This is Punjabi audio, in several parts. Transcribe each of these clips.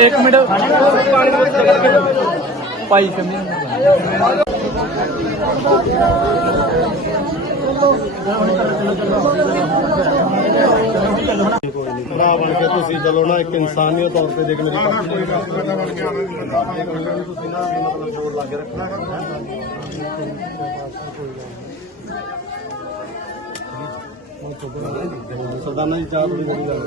ਇੱਕ ਮਿੰਟ। ਪਾਈ ਕਮੀ ਭਰਾ ਬਣ ਕੇ ਤੁਸੀਂ ਚਲੋ ਨਾ, ਇੱਕ ਇਨਸਾਨੀਅਤ ਤੌਰ ਤੇ ਦੇਖ ਮੇਰੀ ਕੋਈ ਗੱਲ ਤੁਸੀਂ ਨਾ ਵੀ ਮਤਲਬ ਜੋੜ ਲਾ ਕੇ ਰੱਖਣਾ ਸਰਦਾਨਾ ਜੀ ਚਾਹ ਥੋੜੀ ਬੜੀ ਗੱਲ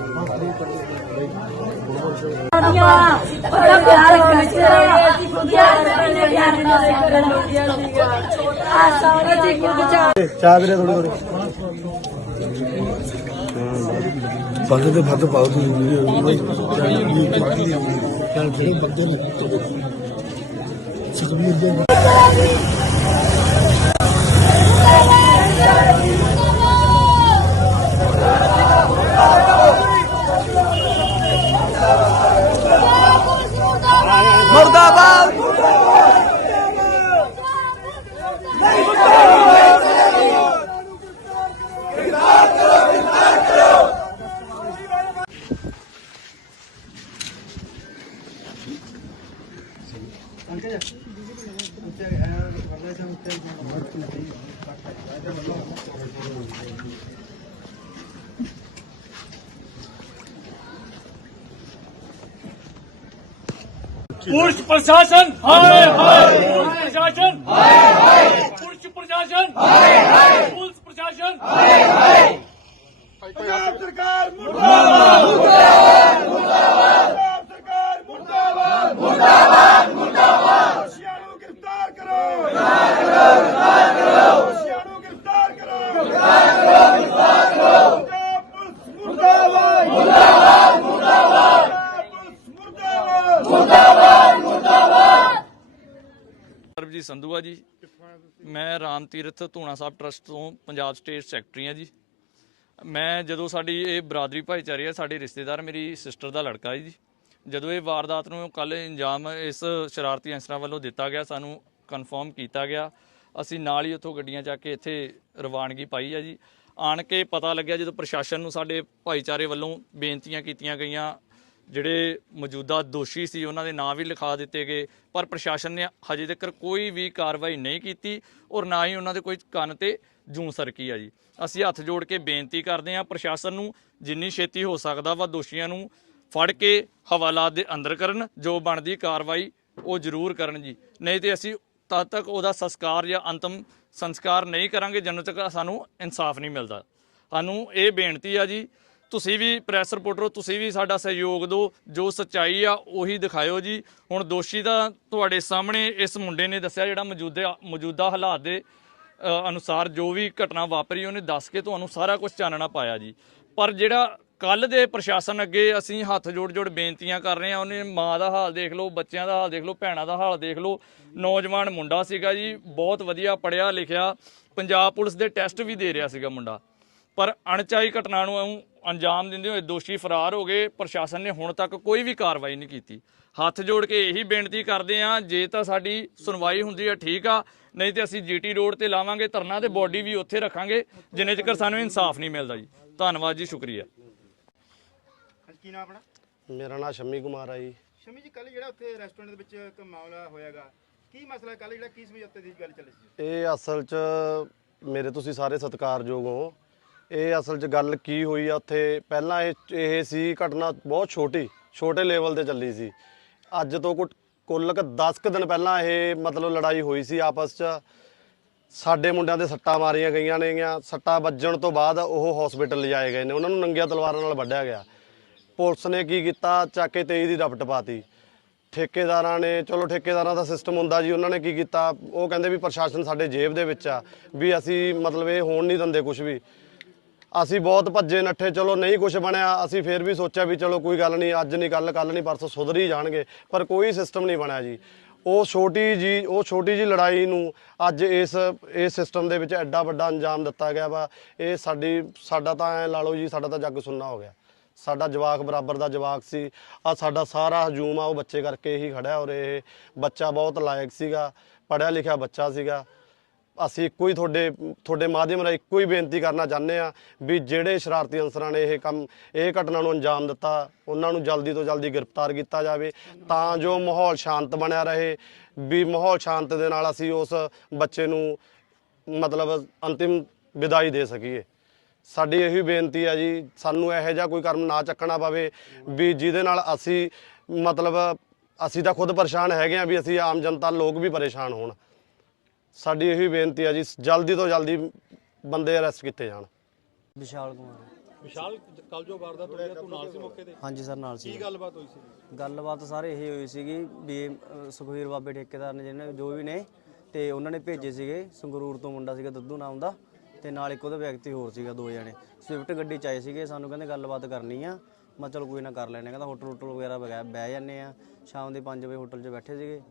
ਬੜਾ ਪਿਆਰ ਕਰਨਾ ਚਾਹੀਦਾ ਪਿਆਰ ਕਰਨਾ ਪਿਆਰ ਕਰਨਾ ਚਾਹੀਦਾ ਆ ਸਾਰਾ ਜੀ ਕੋ ਬਚਾ ਚਾਹ ਵੀਰੇ ਥੋੜੀ ਥੋੜੀ ਪੱਗ ਤੇ ਫੱਟ ਪਾਉ ਤੁਸੀਂ। ਚੱਲ ਖੜੇ ਬੰਦੇ ਨੇ ਸੁਖਬੀਰ ਦੇ पुरुष प्रशासन हाय हाय प्रशासन हाय हाय पुरुष प्रशासन हाय हाय पुरुष प्रशासन हाय हाय पंजाब सरकार मुर्दाबाद मुर्दाबाद मुर्दाबाद सरकार मुर्दाबाद मुर्दाबाद ਰਾਮ ਧੂਣਾ ਸਾਹਿਬ ਟਰਸਟ ਤੋਂ ਪੰਜਾਬ ਸਟੇਟ ਸੈਕਟਰੀ ਆ ਜੀ। ਮੈਂ ਜਦੋਂ ਸਾਡੀ ਇਹ ਬਰਾਦਰੀ ਭਾਈਚਾਰੇ ਆ, ਸਾਡੇ ਰਿਸ਼ਤੇਦਾਰ ਮੇਰੀ ਸਿਸਟਰ ਦਾ ਲੜਕਾ ਹੈ ਜੀ। ਜਦੋਂ ਇਹ ਵਾਰਦਾਤ ਨੂੰ ਕੱਲ ਇੰਜਾਮ ਇਸ ਸ਼ਰਾਰਤੀ ਅਨਸਰਾਂ ਵੱਲੋਂ ਦਿੱਤਾ ਗਿਆ, ਸਾਨੂੰ ਕਨਫਰਮ ਕੀਤਾ ਗਿਆ, ਅਸੀਂ ਨਾਲ ਹੀ ਉੱਥੋਂ ਗੱਡੀਆਂ ਚੱਕ ਕੇ ਇੱਥੇ ਰਵਾਨਗੀ ਪਾਈ ਆ ਜੀ। ਆਣ ਕੇ ਪਤਾ ਲੱਗਿਆ ਜਦੋਂ ਪ੍ਰਸ਼ਾਸਨ ਨੂੰ ਸਾਡੇ ਭਾਈਚਾਰੇ ਵੱਲੋਂ ਬੇਨਤੀਆਂ ਕੀਤੀਆਂ ਗਈਆਂ ਜਿਹੜੇ ਮੌਜੂਦਾ ਦੋਸ਼ੀ ਸੀ, ਉਹਨਾਂ ਦੇ ਨਾਂ ਵੀ ਲਿਖਾ ਦਿੱਤੇ ਗਏ, ਪਰ ਪ੍ਰਸ਼ਾਸਨ ਨੇ ਹਜੇ ਤੱਕ ਕੋਈ ਵੀ ਕਾਰਵਾਈ ਨਹੀਂ ਕੀਤੀ ਔਰ ਨਾ ਹੀ ਉਹਨਾਂ ਦੇ ਕੋਈ ਕੰਨ ਤੇ ਜੂੰ ਸਰਕੀ ਆ ਜੀ। ਅਸੀਂ ਹੱਥ ਜੋੜ ਕੇ ਬੇਨਤੀ ਕਰਦੇ ਹਾਂ, ਪ੍ਰਸ਼ਾਸਨ ਨੂੰ ਜਿੰਨੀ ਛੇਤੀ ਹੋ ਸਕਦਾ ਵਾ ਦੋਸ਼ੀਆਂ ਨੂੰ ਫੜ ਕੇ ਹਵਾਲਾਤ ਦੇ ਅੰਦਰ ਕਰਨ, ਜੋ ਬਣਦੀ ਕਾਰਵਾਈ ਉਹ ਜ਼ਰੂਰ ਕਰਨ ਜੀ। ਨਹੀਂ ਤੇ ਅਸੀਂ ਤਦ ਤੱਕ ਉਹਦਾ ਸੰਸਕਾਰ ਜਾਂ ਅੰਤਮ ਸੰਸਕਾਰ ਨਹੀਂ ਕਰਾਂਗੇ ਜਦੋਂ ਤੱਕ ਸਾਨੂੰ ਇਨਸਾਫ ਨਹੀਂ ਮਿਲਦਾ। ਸਾਨੂੰ ਇਹ ਬੇਨਤੀ ਆ ਜੀ ਤੁਸੀਂ ਵੀ ਪ੍ਰੈਸ ਰਿਪੋਰਟਰ ਤੁਸੀਂ ਵੀ ਸਾਡਾ ਸਹਿਯੋਗ ਦਿਓ, ਜੋ ਸੱਚਾਈ ਆ, ਉਹੀ ਦਿਖਾਇਓ ਜੀ। ਹੁਣ ਦੋਸ਼ੀ ਦਾ ਤੁਹਾਡੇ ਸਾਹਮਣੇ ਇਸ ਮੁੰਡੇ ਨੇ ਦੱਸਿਆ, ਜਿਹੜਾ ਮੌਜੂਦਾ ਮੌਜੂਦਾ ਹਾਲਾਤ ਦੇ ਅਨੁਸਾਰ ਜੋ ਵੀ ਘਟਨਾ ਵਾਪਰੀ, ਉਹਨੇ ਦੱਸ ਕੇ ਤੁਹਾਨੂੰ ਸਾਰਾ ਕੁਝ ਚਾਨਣਾ ਪਾਇਆ ਜੀ। ਪਰ ਜਿਹੜਾ ਕੱਲ ਦੇ ਪ੍ਰਸ਼ਾਸਨ ਅੱਗੇ ਅਸੀਂ ਹੱਥ ਜੋੜ ਜੋੜ ਬੇਨਤੀਆਂ ਕਰ ਰਹੇ ਹਾਂ, ਉਹਨੇ ਮਾਂ ਦਾ ਹਾਲ ਦੇਖ ਲਓ, ਬੱਚਿਆਂ ਦਾ ਹਾਲ ਦੇਖ ਲਓ, ਭੈਣਾਂ ਦਾ ਹਾਲ ਦੇਖ ਲਓ, ਨੌਜਵਾਨ ਮੁੰਡਾ ਸੀਗਾ ਜੀ, ਬਹੁਤ ਵਧੀਆ ਪੜਿਆ ਲਿਖਿਆ, ਪੰਜਾਬ ਪੁਲਿਸ ਦੇ ਟੈਸਟ ਵੀ ਦੇ ਰਿਹਾ ਸੀਗਾ ਮੁੰਡਾ। ਪਰ ਅਣਚਾਹੀ ਘਟਨਾ ਨੂੰ ਅੰਜਾਮ ਦਿੰਦੇ ਹੋਏ ਦੋਸ਼ੀ ਫਰਾਰ ਹੋ ਗਏ। ਪ੍ਰਸ਼ਾਸਨ ਨੇ ਹੁਣ ਤੱਕ ਕੋਈ ਵੀ ਕਾਰਵਾਈ ਨਹੀਂ ਕੀਤੀ। ਹੱਥ ਜੋੜ ਕੇ ਇਹੀ ਬੇਨਤੀ ਕਰਦੇ ਆ ਜੇ ਤਾਂ ਸਾਡੀ ਸੁਣਵਾਈ ਹੁੰਦੀ ਹੈ ਠੀਕ ਆ। ਨਹੀਂ ਤੇ ਅਸੀਂ ਜੀਟੀ ਰੋਡ ਤੇ ਲਾਵਾਂਗੇ ਧਰਨਾ ਤੇ ਬੋਡੀ ਵੀ ਉੱਥੇ ਰੱਖਾਂਗੇ ਜਿੰਨੇ ਚਿਰ ਸਾਨੂੰ ਇਨਸਾਫ ਨਹੀਂ ਮਿਲਦਾ ਜੀ। ਧੰਨਵਾਦ ਜੀ ਸ਼ੁਕਰੀਆ। ਕੀ ਨਾਮ ਆਪਣਾ? ਮੇਰਾ ਨਾਮ ਸ਼ੰਮੀ ਕੁਮਾਰ ਆ ਜੀ। ਸ਼ਮੀ ਜੀ ਕੱਲ ਜਿਹੜਾ ਉੱਥੇ ਰੈਸਟੋਰੈਂਟ ਦੇ ਵਿੱਚ ਇੱਕ ਮਾਮਲਾ ਹੋਇਆਗਾ ਕੀ ਮਸਲਾ ਕੱਲ ਜਿਹੜਾ ਕੀ ਸਮਝੌਤੇ ਦੀ ਗੱਲ ਚੱਲੀ ਸੀ? ਇਹ ਅਸਲ 'ਚ ਮੇਰੇ ਤੁਸੀਂ ਸਾਰੇ ਸਤਿਕਾਰਯੋਗ ਹੋ। ਇਹ ਅਸਲ 'ਚ ਗੱਲ ਕੀ ਹੋਈ ਆ ਉੱਥੇ? ਪਹਿਲਾਂ ਇਹ ਇਹ ਸੀ ਘਟਨਾ ਬਹੁਤ ਛੋਟੀ, ਛੋਟੇ ਲੈਵਲ ਤੇ ਚੱਲੀ ਸੀ। ਅੱਜ ਤੋਂ ਕੁ- ਕੁੱਲ ਕ 10 ਕੁ ਦਿਨ ਪਹਿਲਾਂ ਇਹ ਮਤਲਬ ਲੜਾਈ ਹੋਈ ਸੀ ਆਪਸ 'ਚ। ਸਾਡੇ ਮੁੰਡਿਆਂ ਦੇ ਸੱਟਾਂ ਮਾਰੀਆਂ ਗਈਆਂ ਨੇਗੀਆਂ। ਸੱਟਾਂ ਵੱਜਣ ਤੋਂ ਬਾਅਦ ਉਹ ਹਸਪੀਟਲ ਲਿਜਾਏ ਗਏ ਨੇ। ਉਹਨਾਂ ਨੂੰ ਨੰਗੀਆਂ ਤਲਵਾਰਾਂ ਨਾਲ ਵੱਢਿਆ ਗਿਆ। ਪੁਲਿਸ ਨੇ ਕੀ ਕੀਤਾ? ਚੱਕ ਕੇ 23 ਦੀ ਰਫਟ ਪਾਤੀ। ਠੇਕੇਦਾਰਾਂ ਨੇ, ਚਲੋ ਠੇਕੇਦਾਰਾਂ ਦਾ ਸਿਸਟਮ ਹੁੰਦਾ ਜੀ, ਉਹਨਾਂ ਨੇ ਕੀ ਕੀਤਾ? ਉਹ ਕਹਿੰਦੇ ਵੀ ਪ੍ਰਸ਼ਾਸਨ ਸਾਡੇ ਜੇਬ ਦੇ ਵਿੱਚ ਆ। ਵੀ ਅਸੀਂ ਮਤਲਬ ਇਹ ਹੋਣ ਨਹੀਂ ਦਿੰਦੇ ਕੁਝ ਵੀ। ਅਸੀਂ ਬਹੁਤ ਭੱਜੇ ਨੱਠੇ, ਚਲੋ ਨਹੀਂ ਕੁਝ ਬਣਿਆ, ਅਸੀਂ ਫੇਰ ਵੀ ਸੋਚਿਆ ਵੀ ਚਲੋ ਕੋਈ ਗੱਲ ਨਹੀਂ, ਅੱਜ ਨਹੀਂ ਕੱਲ ਕੱਲ ਨਹੀਂ, ਪਰਸੋਂ ਸੁਧਰ ਹੀ ਜਾਣਗੇ, ਪਰ ਕੋਈ ਸਿਸਟਮ ਨਹੀਂ ਬਣਿਆ ਜੀ। ਉਹ ਛੋਟੀ ਜੀ, ਉਹ ਛੋਟੀ ਜੀ ਲੜਾਈ ਨੂੰ ਅੱਜ ਇਸ ਇਸ ਸਿਸਟਮ ਦੇ ਵਿੱਚ ਐਡਾ ਵੱਡਾ ਅੰਜਾਮ ਦਿੱਤਾ ਗਿਆ ਵਾ, ਇਹ ਸਾਡੀ, ਸਾਡਾ ਤਾਂ ਐ ਲਾ ਲਓ ਜੀ, ਸਾਡਾ ਤਾਂ ਜੱਗ ਸੁੰਨਾ ਹੋ ਗਿਆ। ਸਾਡਾ ਜਵਾਕ ਬਰਾਬਰ ਦਾ ਜਵਾਕ ਸੀ ਆ ਸਾਡਾ ਸਾਰਾ ਹਜੂਮ ਆ, ਉਹ ਬੱਚੇ ਕਰਕੇ ਹੀ ਖੜਿਆ ਔਰ ਇਹ ਬੱਚਾ ਬਹੁਤ ਲਾਇਕ ਸੀਗਾ ਪੜਿਆ ਲਿਖਿਆ ਬੱਚਾ ਸੀਗਾ। ਅਸੀਂ ਇੱਕੋ ਹੀ ਤੁਹਾਡੇ ਤੁਹਾਡੇ ਮਾਧਿਅਮ ਰਾਹੀਂ ਇੱਕੋ ਹੀ ਬੇਨਤੀ ਕਰਨਾ ਚਾਹੁੰਦੇ ਆ ਵੀ ਜਿਹੜੇ ਸ਼ਰਾਰਤੀ ਅਨਸਰਾਂ ਨੇ ਇਹ ਕੰਮ, ਇਹ ਘਟਨਾ ਨੂੰ ਅੰਜਾਮ ਦਿੱਤਾ, ਉਹਨਾਂ ਨੂੰ ਜਲਦੀ ਤੋਂ ਜਲਦੀ ਗ੍ਰਿਫਤਾਰ ਕੀਤਾ ਜਾਵੇ ਤਾਂ ਜੋ ਮਾਹੌਲ ਸ਼ਾਂਤ ਬਣਿਆ ਰਹੇ, ਵੀ ਮਾਹੌਲ ਸ਼ਾਂਤ ਦੇ ਨਾਲ ਅਸੀਂ ਉਸ ਬੱਚੇ ਨੂੰ ਮਤਲਬ ਅੰਤਿਮ ਵਿਦਾਈ ਦੇ ਸਕੀਏ। ਸਾਡੀ ਇਹੀ ਬੇਨਤੀ ਹੈ ਜੀ, ਸਾਨੂੰ ਇਹੋ ਜਿਹਾ ਕੋਈ ਕਰਮ ਨਾ ਚੱਕਣਾ ਪਵੇ ਵੀ ਜਿਹਦੇ ਨਾਲ ਅਸੀਂ ਮਤਲਬ ਅਸੀਂ ਤਾਂ ਖੁਦ ਪਰੇਸ਼ਾਨ ਹੈਗੇ ਆ ਵੀ ਅਸੀਂ ਆਮ ਜਨਤਾ ਲੋਕ ਵੀ ਪਰੇਸ਼ਾਨ ਹੋਣ। ਸਾਡੀ ਇਹੀ ਬੇਨਤੀ ਹੈ ਜੀ ਜਲਦੀ ਤੋਂ ਜਲਦੀ ਬੰਦੇ ਅਰੈਸਟ ਕੀਤੇ ਜਾਣ। ਵਿਸ਼ਾਲ ਕੁਮਾਰ। ਵਿਸ਼ਾਲ ਕੱਲ ਜੋ ਵਾਰਦਾਤ ਹੋਈ ਆ ਤੂੰ ਨਾਲ ਸੀ ਮੌਕੇ ਤੇ? ਹਾਂਜੀ ਸਰ ਨਾਲ ਸੀ। ਕੀ ਗੱਲਬਾਤ ਹੋਈ ਸੀ? ਗੱਲਬਾਤ ਸਾਰੇ ਇਹ ਹੋਈ ਸੀਗੀ ਵੀ ਸੁਖਵੀਰ ਬਾਬੇ ਠੇਕੇਦਾਰ ਨੇ ਜਿਹਨੇ ਜੋ ਵੀ ਨੇ ਤੇ ਉਹਨਾਂ ਨੇ ਭੇਜੇ ਸੀਗੇ। ਸੰਗਰੂਰ ਤੋਂ ਮੁੰਡਾ ਸੀਗਾ ਦੱਦੂ ਨਾਮ ਦਾ ਤੇ ਨਾਲ ਇੱਕ ਉਹਦਾ ਵਿਅਕਤੀ ਹੋਰ ਸੀਗਾ ਦੋ ਜਣੇ। ਸਵਿਫਟ ਗੱਡੀ ਚ ਆਏ ਸੀਗੇ ਸਾਨੂੰ ਕਹਿੰਦੇ ਗੱਲਬਾਤ ਕਰਨੀ ਆ। ਮੈਂ ਚਲ ਕੋਈ ਨਾ ਕਰ ਲੈਣੇ ਕਹਿੰਦਾ ਹੋਟਲ ਹੋਟਲ ਵਗੈਰਾ ਬਗੈ ਬਹਿ ਜਾਂਦੇ ਆ। ਸ਼ਾਮ ਦੇ 5 ਵਜੇ ਹੋਟਲ 'ਚ ਬੈਠੇ ਸੀਗੇ।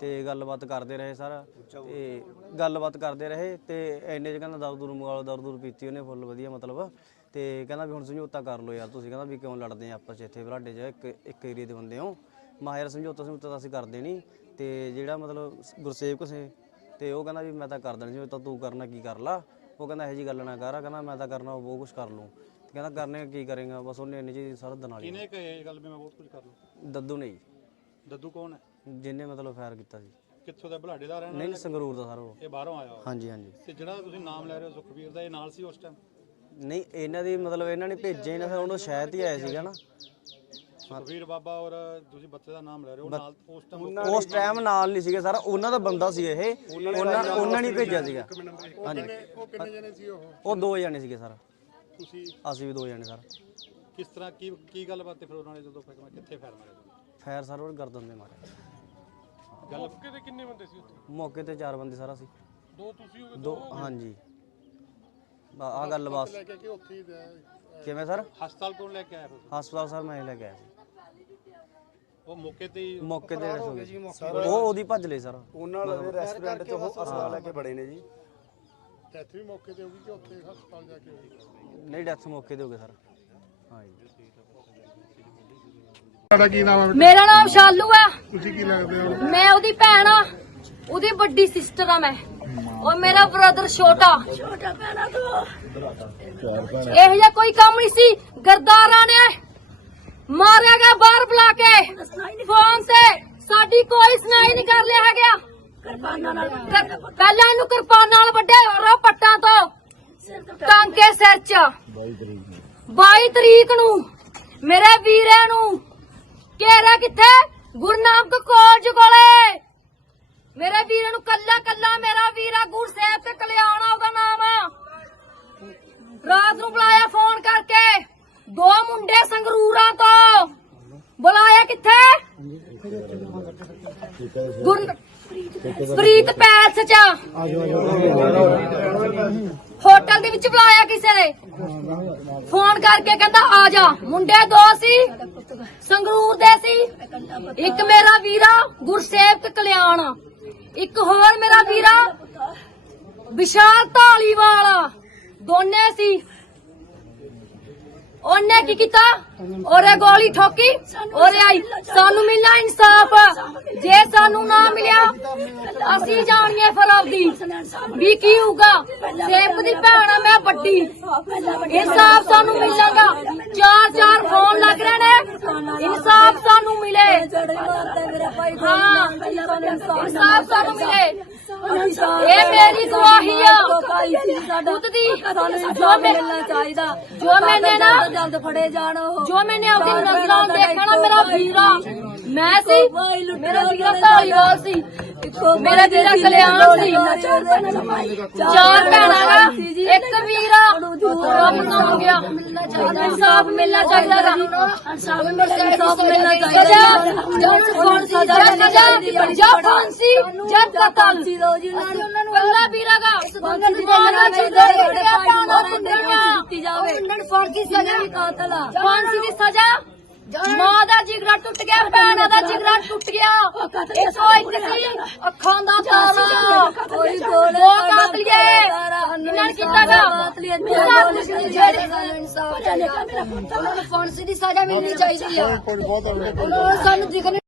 ਤੇ ਗੱਲਬਾਤ ਕਰਦੇ ਰਹੇ ਸਾਰਾ। ਤੇ ਗੱਲਬਾਤ ਕਰਦੇ ਰਹੇ ਤੇ ਐਨੇ ਚ ਕਹਿੰਦਾ ਦਰ ਦੂਰ ਮੰਗਾ ਲਓ ਦਰ ਦੂਰ ਪੀਤੀ ਉਹਨੇ ਫੁੱਲ ਵਧੀਆ ਮਤਲਬ। ਤੇ ਕਹਿੰਦਾ ਵੀ ਹੁਣ ਸਮਝੌਤਾ ਕਰ ਲਓ ਯਾਰ ਤੁਸੀਂ ਕਹਿੰਦਾ ਵੀ ਕਿਉਂ ਲੜਦੇ ਆ ਆਪਸ 'ਚ ਇੱਥੇ ਬਲਾਡੇ 'ਚ ਇੱਕ ਇੱਕ ਏਰੀਆ ਦੇ ਬੰਦੇ ਹੋ। ਮੈਂ ਯਾਰ ਸਮਝੌਤਾ ਸਮਝੌਤਾ ਤਾਂ ਅਸੀਂ ਕਰਦੇ ਨਹੀਂ ਤੇ ਜਿਹੜਾ ਮਤਲਬ ਗੁਰਸੇਵਕ ਸੀ ਤੇ ਉਹ ਕਹਿੰਦਾ ਵੀ ਮੈਂ ਤਾਂ ਕਰ ਦੇਣੀ ਜਿਵੇਂ ਤਾਂ ਤੂੰ ਕਰਨਾ ਕੀ ਕਰ ਲਾ। ਉਹ ਕਹਿੰਦਾ ਇਹੋ ਜੀ ਗੱਲ ਨਾ ਕਰ ਕਹਿੰਦਾ ਮੈਂ ਤਾਂ ਕਰਨਾ ਉਹ ਬਹੁਤ ਕੁਝ ਕਰ ਲੂੰ ਕਹਿੰਦਾ ਕਰਨੇ ਕੀ ਕਰੇਗਾ ਬਸ ਉਹਨੇ ਇੰਨੀ ਜੀ ਸਾਰਾ ਦਿਨ ਵਾਲੀ ਕਿਨੇ ਕਹੇ ਇਹ ਗੱਲ ਵੀ ਮੈਂ ਬਹੁਤ ਕੁਝ ਕਰ ਲੂ ਦੱਦੂ ਨੇ ਜੀ। ਦੱਦੂ ਕੌਣ ਹੈ? ਜਿਹਨੇ ਮਤਲਬ ਫਾਇਰ ਕੀਤਾ ਸੀ। ਕਿੱਥੋਂ ਦਾ? ਬੁਲਾਡੇ ਦਾ ਰਹਿਣ ਨਹੀਂ ਸੰਗਰੂਰ ਦਾ ਸਾਰਾ ਉਹ। ਇਹ ਬਾਹਰੋਂ ਆਇਆ ਹੋਇਆ। ਹਾਂਜੀ ਹਾਂਜੀ। ਤੇ ਜਿਹੜਾ ਤੁਸੀਂ ਨਾਮ ਲੈ ਰਹੇ ਹੋ ਸੁਖਵੀਰ ਦਾ ਇਹ ਨਾਲ ਸੀ ਉਸ ਟਾਈਮ ਨਹੀਂ ਇਹਨਾਂ ਦੀ ਮਤਲਬ ਇਹਨਾਂ ਨੇ ਭੇਜੇ ਨਾ ਫਿਰ ਉਹਨੂੰ ਸ਼ਾਇਦ ਹੀ ਆਇਆ ਸੀਗਾ ਨਾ। ਸੁਖਵੀਰ ਬਾਬਾ ਔਰ ਤੁਸੀਂ ਬੱਚੇ ਦਾ ਨਾਮ ਲੈ ਰਹੇ ਹੋ ਨਾਲ ਉਸ ਟਾਈਮ ਉਸ ਟਾਈਮ ਨਾਲ ਨਹੀਂ ਸੀਗੇ ਸਾਰਾ ਉਹਨਾਂ ਦਾ ਬੰਦਾ ਸੀ ਇਹ। ਉਹਨਾਂ ਉਹਨਾਂ ਨੇ ਭੇਜਿਆ ਸੀਗਾ। ਹਾਂਜੀ। ਉਹ ਕਿੰਨੇ ਜਣੇ ਸੀ ਉਹ? ਉਹ ਦੋ ਜਣੇ ਸੀਗੇ ਸਰ। ਤੁਸੀਂ? ਅਸੀਂ ਵੀ ਦੋ ਜਣੇ ਸਰ। ਕਿਸ ਤਰ੍ਹਾਂ ਕੀ ਕੀ ਗੱਲਬਾਤ ਤੇ ਫਿਰ ਉਹਨਾਂ ਨੇ ਜਦੋਂ ਫਿਰ ਕਿੱਥੇ ਫੈਰ ਮਾਰੇ ਫਾਇਰ ਸਰ ਉਹ ਗਰਦਨ ਦੇ ਮਾਰੇ ਗੱਲ ਮੌਕੇ ਤੇ ਕਿੰਨੇ ਬੰਦੇ ਸੀ ਉੱਥੇ? ਮੌਕੇ ਤੇ ਚਾਰ ਬੰਦੇ ਸਾਰਾ ਸੀ। ਦੋ ਤੁਸੀਂ ਹੋ ਗਏ? ਦੋ ਹਾਂਜੀ ਆ ਗੱਲ ਬਸ। ਲੈ ਕੇ ਕਿ ਉੱਥੇ ਹੀ ਕਿਵੇਂ ਸਰ? ਹਸਪਤਾਲ ਕੋਲ ਲੈ ਕੇ ਆਏ ਫਿਰ? ਹਸਪਤਾਲ ਸਰ ਮੈਂ ਹੀ ਲੈ ਕੇ ਆਇਆ ਸੀ। ਉਹ ਮੌਕੇ ਤੇ ਹੀ ਮੌਕੇ ਤੇ ਹੋ ਗਏ ਉਹ ਉਹਦੀ ਭੱਜ ਲਈ ਸਰ। ਉਹਨਾਂ ਦੇ ਰੈਸਟੋਰੈਂਟ 'ਚ ਉਹ ਅਸਲਾ ਲੈ ਕੇ ਬੜੇ ਨੇ ਜੀ। ਡੈਥ ਵੀ ਮੌਕੇ ਤੇ ਹੋ ਗਈ ਕਿ ਉੱਥੇ ਹਸਪਤਾਲ ਜਾ ਕੇ ਹੋਈ ਨਹੀਂ ਡੈਥ ਮੌਕੇ ਤੇ ਹੋ ਗਏ ਸਰ। ਹਾਂਜੀ। ਤੁਹਾਡਾ ਕੀ ਨਾਮ ਹੈ ਮੇਰਾ ਨਾਮ ਸ਼ਾਲੂ ਆ। ਤੁਸੀਂ ਕੀ ਲੱਗਦੇ ਹੋ? ਮੈਂ ਉਹਦੀ ਭੈਣ ਆ। ਉਹਦੀ ਵੱਡੀ ਸਿਸਟਰ ਆ ਮੈਂ। ਔਰ ਮੇਰਾ ਬ੍ਰਦਰ ਛੋਟਾ। ਛੋਟਾ ਭੈਣਾ ਤੋਂ ਇਹ ਜਿਹਾ ਕੋਈ ਕੰਮ ਨਹੀਂ ਸੀ। ਗਰਦਾਰਾਂ ਨੇ ਮਾਰਿਆ ਗਿਆ ਬਾਹਰ ਬੁਲਾ ਕੇ। ਫੋਨ ਤੇ ਸਾਡੀ ਕੋਈ ਸੁਣਾਈ ਨਹੀਂ ਕਰ ਲਿਆ ਹੈਗਾ। ਨਾਲ ਪਹਿਲਾਂ ਇਹਨੂੰ ਕਿਰਪਾਨਾਂ ਨਾਲ ਵੱਡੇ ਰੋ ਪੱਟਾਂ ਤੋਂ ਟਾਂਕੇ ਸਿਰ 'ਚ। 22 ਤਰੀਕ ਨੂੰ। ਮੇਰੇ ਵੀਰੇ ਨੂੰ ਘੇਰਾ ਕਿੱਥੇ? ਗੁਰਨਾਨਕ ਕਾਲਜ ਕੋਲੇ। ਮੇਰੇ ਵੀਰੇ ਨੂੰ ਕੱਲਾ ਕੱਲਾ ਮੇਰਾ ਵੀਰਾ ਗੁਰਸੇਵ ਤੇ ਕਲਿਆਣਾ ਉਹਦਾ ਨਾਮ। ਆ ਰਾਤ ਨੂੰ ਬੁਲਾਇਆ ਫੋਨ ਕਰਕੇ। ਦੋ ਮੁੰਡੇ ਸੰਗਰੂਰਾਂ ਤੋਂ। ਬੁਲਾਇਆ ਕਿੱਥੇ? ਗੁਰ ਪ੍ਰੀਤ ਪੈਲਸ ਚ। ਹੋਟਲ ਦੇ ਵਿੱਚ ਬੁਲਾਇਆ ਕਿਸੇ। ਨੇ ਫੋਨ ਕਰਕੇ ਕਹਿੰਦਾ, ਆ ਜਾ। ਮੁੰਡੇ ਦੋ ਸੀ। ਸੰਗਰੂਰ ਦੇ ਸੀ। ਇੱਕ ਮੇਰਾ ਵੀਰਾ ਗੁਰਸੇਵਕ ਕਲਿਆਣ, ਇੱਕ ਹੋਰ ਮੇਰਾ ਵੀਰਾ ਵਿਸ਼ਾਲ ਢਾਲੀਵਾਲ ਦੋਨੇ ਸੀ। ਉਹਨੇ ਕੀ ਕੀਤਾ? ਉਹਰੇ ਗੋਲੀ ਠੋਕੀ ਉਹਰੇ ਆਈ। ਸਾਨੂੰ ਮਿਲਣਾ ਇਨਸਾਫ। ਜੇ ਸਾਨੂੰ ਨਾ ਮਿਲਿਆ, ਅਸੀਂ ਜਾਣੀਏ ਫਿਰ ਆਪਦੀ। ਵੀ ਕੀ ਹੋਊਗਾ? ਸੇਵਕ ਦੀ ਭੈਣ ਆ, ਮੈਂ ਵੱਡੀ। ਇਨਸਾਫ ਸਾਨੂੰ ਮਿਲੇਗਾ। ਚਾਰ ਚਾਰ ਫੋਨ ਲੱਗ ਰਹੇ ਨੇ। ਇਨਸਾਫ ਸਾਨੂੰ ਮਿਲੇ। ਹਾਂ, ਇਨਸਾਫ ਸਾਨੂੰ ਮਿਲੇ। ਇਹ ਮੇਰੀ ਗਵਾਹੀ ਆ ਖੁਦ ਦੀ। ਜੋ ਮਿਲਣਾ ਚਾਹੀਦਾ ਜੋ ਮੈਨੇ ਨਾ ਜਲਦ ਫੜੇ ਜਾਣ ਜੋ ਮੈਨੇ ਆਪਣੀ ਨਜ਼ਰਾਂ ਨਾਲ ਮੇਰਾ ਵੀਰਾ। ਮੈਂ ਸੀ। ਮੇਰਾ ਵੀਰਾ ਧਾਲੀਵਾਲ ਸੀ। ਮੇਰਾ ਵੀਰਾ ਕਲਿਆਣ ਸੀ। ਚਾਰ ਭੈਣਾਂ ਦਾ, ਇੱਕ ਵੀਰਾ ਰੱਬ ਨਾਮ ਹੋ ਗਿਆ। ਇਨਸਾਫ ਮਿਲਣਾ ਚਾਹੀਦਾ ਗਾ ਇਨਸਾਫ ਮਿਲਣਾ ਚਾਹੀਦਾ ਜਦ ਕੌਣ ਸੀ ਜਦ ਜਾਂ ਫਾਂਸੀ, ਜਾਂ ਕਤਲ। ਕੱਲਾ ਵੀਰਾ ਗਾ ਮਾਨਾ ਚਾਹੀਦਾ ਹੈ। ਪਾਣਾ ਕੁੰਡਲੀਆਂ ਦਿੱਤੀ ਜਾਵੇ ਉਹਨਾਂ ਨੂੰ ਫਾਂਸੀ ਸਜ਼ਾ। ਕਾਤਲ ਫਾਂਸੀ ਦੀ ਸਜ਼ਾ। ਮਾਂ ਦਾ ਜਿਗਰਾ ਟੁੱਟ ਗਿਆ ਭੈਣਾਂ ਦਾ ਜਿਗਰਾ ਟੁੱਟ ਗਿਆ। ਇੱਕੋ ਇੱਕ ਸੀ ਅੱਖਾਂ ਦਾ ਤਾਰਾ ਕੋਈ ਦੋ ਕਾਤਲੀਏ। ਇਹਨਾਂ ਨੇ ਕੀਤਾ ਗਾ। ਪੂਰਾ ਇਨਸਾਫ ਚਾਹੀਦਾ ਉਹਨਾਂ ਨੂੰ ਫਾਂਸੀ ਦੀ ਸਜ਼ਾ ਮਿਲਣੀ ਚਾਹੀਦੀ ਆ। ਉਹਨਾਂ ਨੂੰ ਸਾਨੂੰ ਜਿਗਰ